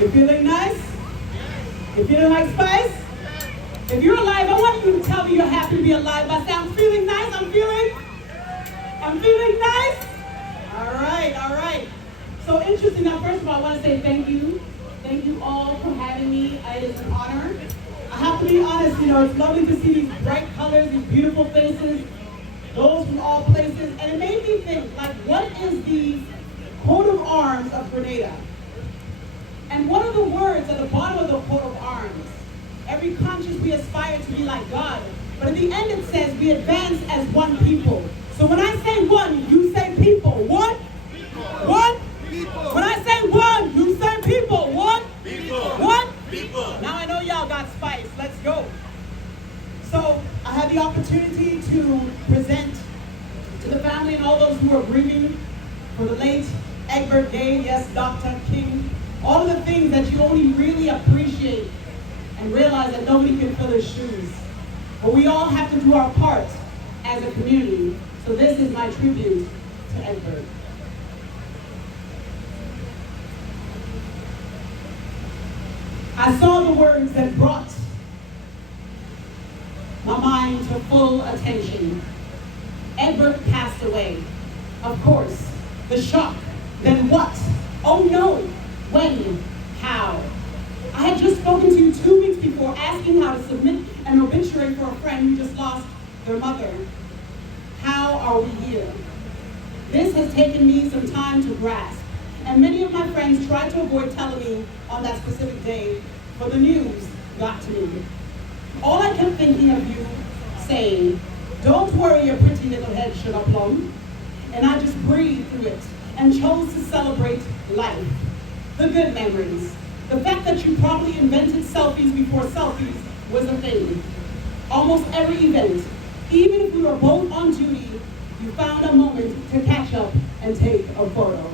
You feeling nice? You feeling like spice? If you're alive, I want you to tell me you're happy to be alive by saying, I'm feeling nice, I'm feeling nice. All right. So interesting. Now, first of all, I want to say thank you. Thank you all for having me. It is an honor. I have to be honest, it's lovely to see these bright colors, these beautiful faces, those from all places. And it made me think, what is the coat of arms of Grenada? And what are the words at the bottom of the coat of arms? Every conscience we aspire to be like God. But at the end it says we advance as one people. So when I say one, you say people. What? People. What? People. When I say one, you say people. What? People. What? People. Now I know y'all got spice. Let's go. So I had the opportunity to present to the family and all those who are grieving for the late Egbert Gaye, yes, Dr. King. All of the things that you only really appreciate and realize that nobody can fill his shoes. But we all have to do our part as a community. So this is my tribute to Egbert. I saw the words that brought my mind to full attention. Egbert passed away. Of course, the shock. Then what? Oh no. When? How? I had just spoken to you 2 weeks before asking how to submit an obituary for a friend who just lost their mother. How are we here? This has taken me some time to grasp, and many of my friends tried to avoid telling me on that specific day, but the news got to me. All I kept thinking of you saying, don't worry your pretty little head, sugar plum. And I just breathed through it and chose to celebrate life. The good memories. The fact that you probably invented selfies before selfies was a thing. Almost every event, even if we were both on duty, you found a moment to catch up and take a photo.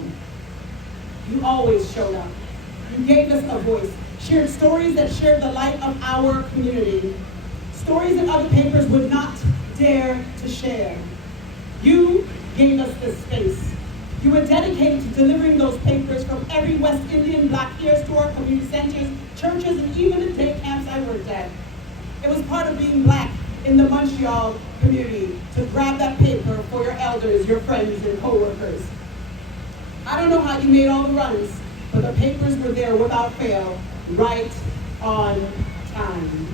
You always showed up. You gave us a voice, shared stories that shared the light of our community, stories that other papers would not dare to share. You gave us this space. You were dedicated to delivering those papers from every West Indian Black Ear store, community centers, churches, and even the day camps I worked at. It was part of being Black in the Montreal community to grab that paper for your elders, your friends, and co-workers. I don't know how you made all the runs, but the papers were there without fail, right on time.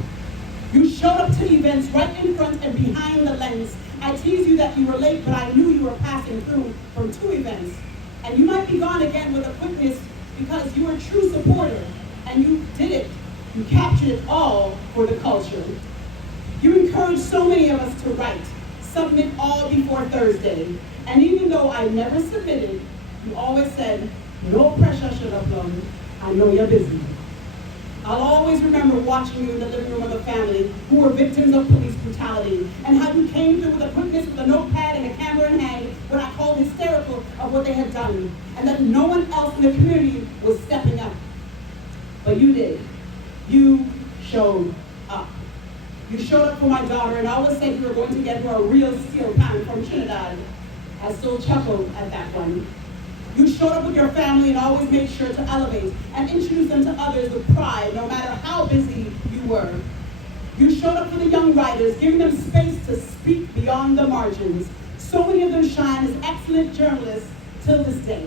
You showed up to events right in front and behind the lens. I teased you that you were late, but I knew you were passing through from 2 events. And you might be gone again with a quickness because you were a true supporter, and you did it. You captured it all for the culture. You encouraged so many of us to write, submit all before Thursday. And even though I never submitted, you always said, no pressure, Sugar Plum. I know you're busy. I'll always remember watching you in the living room of the family who were victims of police brutality, and how you came through with a quickness with a notepad and a camera in hand when I called hysterical of what they had done, and that no one else in the community was stepping up. But you did. You showed up. You showed up for my daughter, and I always said you were going to get her a real steel pan from Trinidad. I still chuckled at that one. You showed up with your family and always made sure to elevate and introduce them to others with pride, no matter how busy you were. You showed up for the young writers, giving them space to speak beyond the margins. So many of them shine as excellent journalists till this day.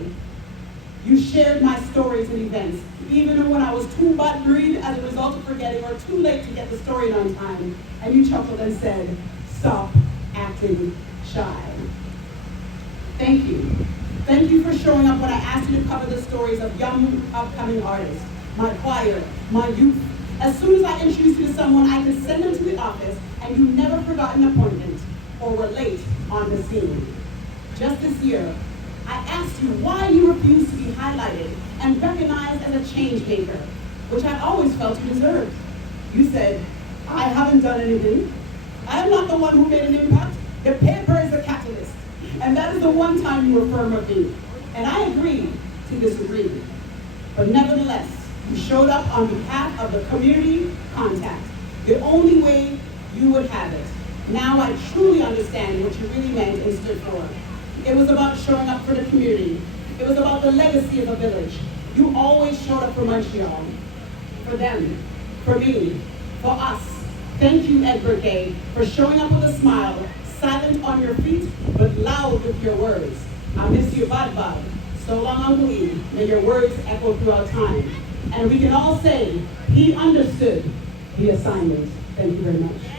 You shared my stories and events, even when I was too buried as a result of forgetting or too late to get the story in on time. And you chuckled and said, stop acting shy. Thank you. Thank you for showing up when I asked you to cover the stories of young, upcoming artists, my choir, my youth. As soon as I introduced you to someone, I could send them to the office, and you never forgot an appointment or were late on the scene. Just this year, I asked you why you refused to be highlighted and recognized as a change maker, which I always felt you deserved. You said, I haven't done anything. I am not the one who made an impact. The paper is the catalyst. And that is the one time you were firm with me. And I agreed to disagree. But nevertheless, you showed up on behalf of the community contact, the only way you would have it. Now I truly understand what you really meant and stood for. It was about showing up for the community. It was about the legacy of a village. You always showed up for Montreal, for them, for me, for us. Thank you, Egbert Gaye, for showing up with a smile, silent on your feet, but loud with your words. I miss you, Bad Bad. So long, Uncle E. May your words echo throughout time. And we can all say, he understood the assignment. Thank you very much.